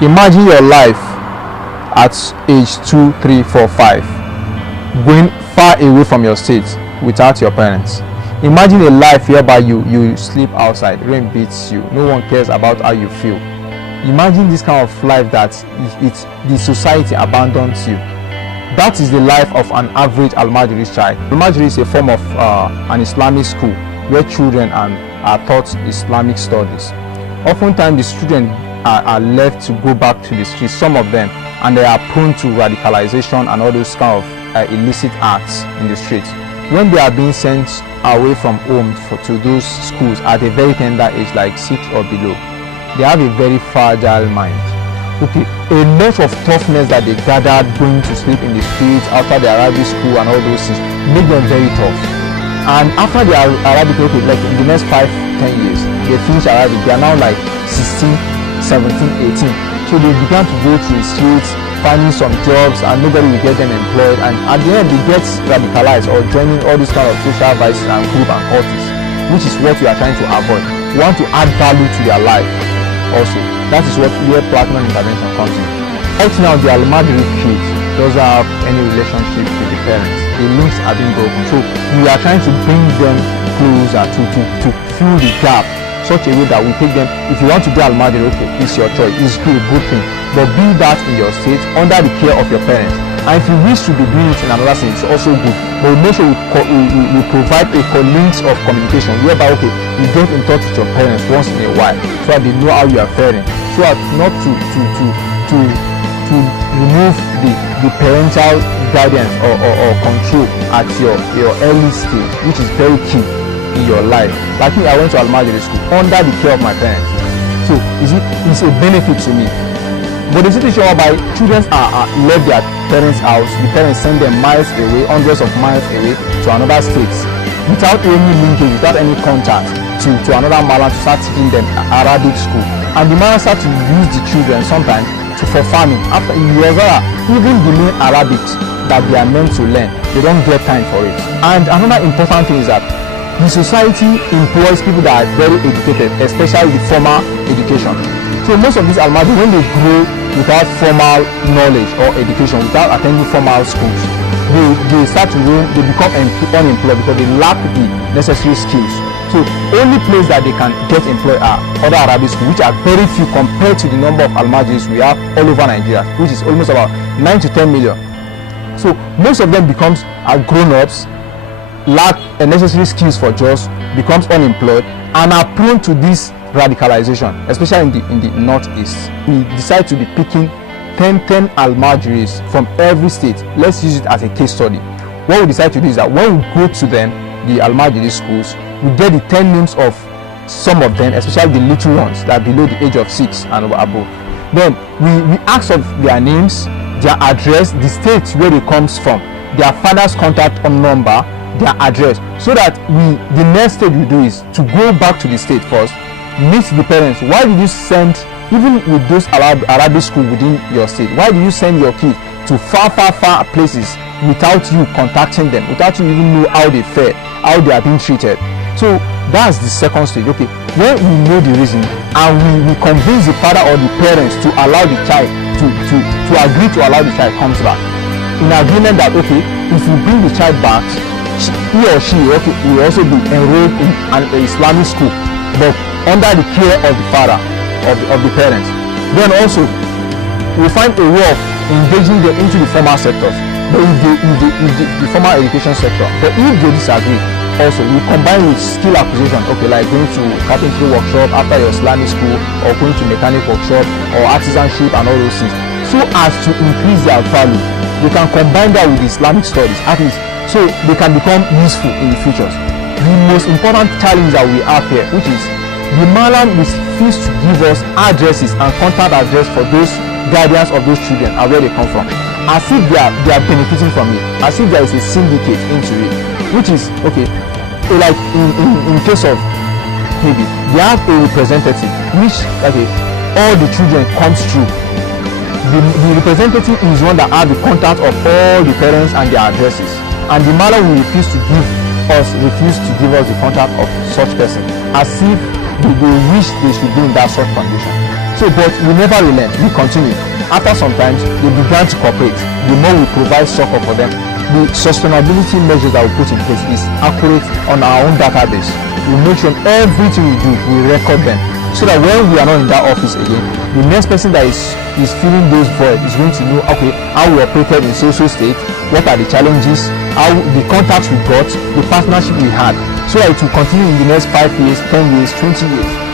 Imagine your life at age 2, 3, 4, 5, going far away from your state without your parents. Imagine a life whereby you sleep outside, rain beats you, no one cares about how you feel. Imagine this kind of life that the society abandons you. That is the life of an average Almajiri child. Almajiri is a form of an Islamic school where children are taught Islamic studies. Oftentimes the students are left to go back to the streets, some of them, and they are prone to radicalization and all those kind of illicit acts in the streets. When they are being sent away from home to those schools at a very tender age, like 6 or below, they have a very fragile mind. Okay, a lot of toughness that they gathered going to sleep in the streets after the Arabic school and all those things make them very tough. And after the Arabic, okay, like in the next 5-10 years, they finish Arabic, they are now like 16, 17, 18. So they began to go to the streets, finding some jobs, and nobody will get them employed. And at the end, they get radicalized or joining all these kind of social vices and group and cults, which is what we are trying to avoid. We want to add value to their life also. That is where platinum intervention comes in. Right now, the Almajiri kids doesn't have any relationship with the parents. The links are being broken. So we are trying to bring them closer to fill the gap, such a way that we take them. If you want to do Almajiri, okay, it's your choice. It's good, good thing. But be that in your state under the care of your parents. And if you wish to be doing it in another state, it's also good. But we make sure we provide a links of communication whereby, okay, you get in touch with your parents once in a while so that they know how you are faring. So as not to remove the parental guidance or control at your early stage, which is very key in your life. Like me, I went to Almajiri school under the care of my parents. So it's a benefit to me. But the situation whereby children are left their parents' house, the parents send them miles away, hundreds of miles away to another state, without any linkage, without any contact to another Malam to start teaching them Arabic school. And the Malam start to use the children sometimes for farming. After years, even the main Arabic that they are meant to learn, they don't get time for it. And another important thing is that the society employs people that are very educated, especially the formal education. So most of these Almajiri, when they grow without formal knowledge or education, without attending formal schools, they start to grow, they become unemployed because they lack the necessary skills. So only place that they can get employed are other Arabic schools, which are very few compared to the number of Almajiris we have all over Nigeria, which is almost about 9 to 10 million. So most of them becomes grown-ups, lack necessary skills for jobs, becomes unemployed, and are prone to this radicalization, especially in the northeast. We decide to be picking 10 Almajiris from every state. Let's use it as a case study. What we decide to do is that when we go to them, the Almajiri schools, we get the 10 names of some of them, especially the little ones that are below the age of 6 and above. Then we ask of their names, their address, the state where they comes from, their father's contact number, their address, so that the next stage we do is to go back to the state first, meet the parents. Why did you send, even with those Arabic school within your state, why do you send your kids to far places without you contacting them, without you even know how they fare, how they are being treated? So that's the second stage. Okay, when we know the reason and we convince the father or the parents to allow the child to agree to allow the child comes back in agreement that, okay, if you bring the child back, he or she, okay, will also be enrolled in an Islamic school, but under the care of the father, of the parents. Then also we find a way of engaging them into the formal sectors, but the formal education sector. But if they disagree, also we combine with skill acquisition, okay, like going to carpentry workshop after your Islamic school, or going to mechanic workshop or artisanship and all those things, so as to increase their value. They can combine that with Islamic studies, at least, so they can become useful in the future. The most important challenge that we have here, which is the Malam refuse to give us addresses and contact address for those guardians of those children and where they come from, as if they are benefiting from it, as if there is a syndicate into it, which is, okay, like in case of Kebbi, they have a representative which, okay, all the children comes through. The representative is one that has the contact of all the parents and their addresses, and the Malam will refuse to give us the contact of such person, as if they wish they should be in that such condition. So, but we never relent, we continue. After some time, they began to cooperate. The more we provide succor for them, the sustainability measures that we put in place is accurate on our own database. We make sure everything we do, we record them, so that when we are not in that office again, the next person that is filling those voids is going to know, okay, how we operated in social state, what are the challenges, how the contacts we got, the partnership we had, so that it will continue in the next 5 years, 10 years, 20 years.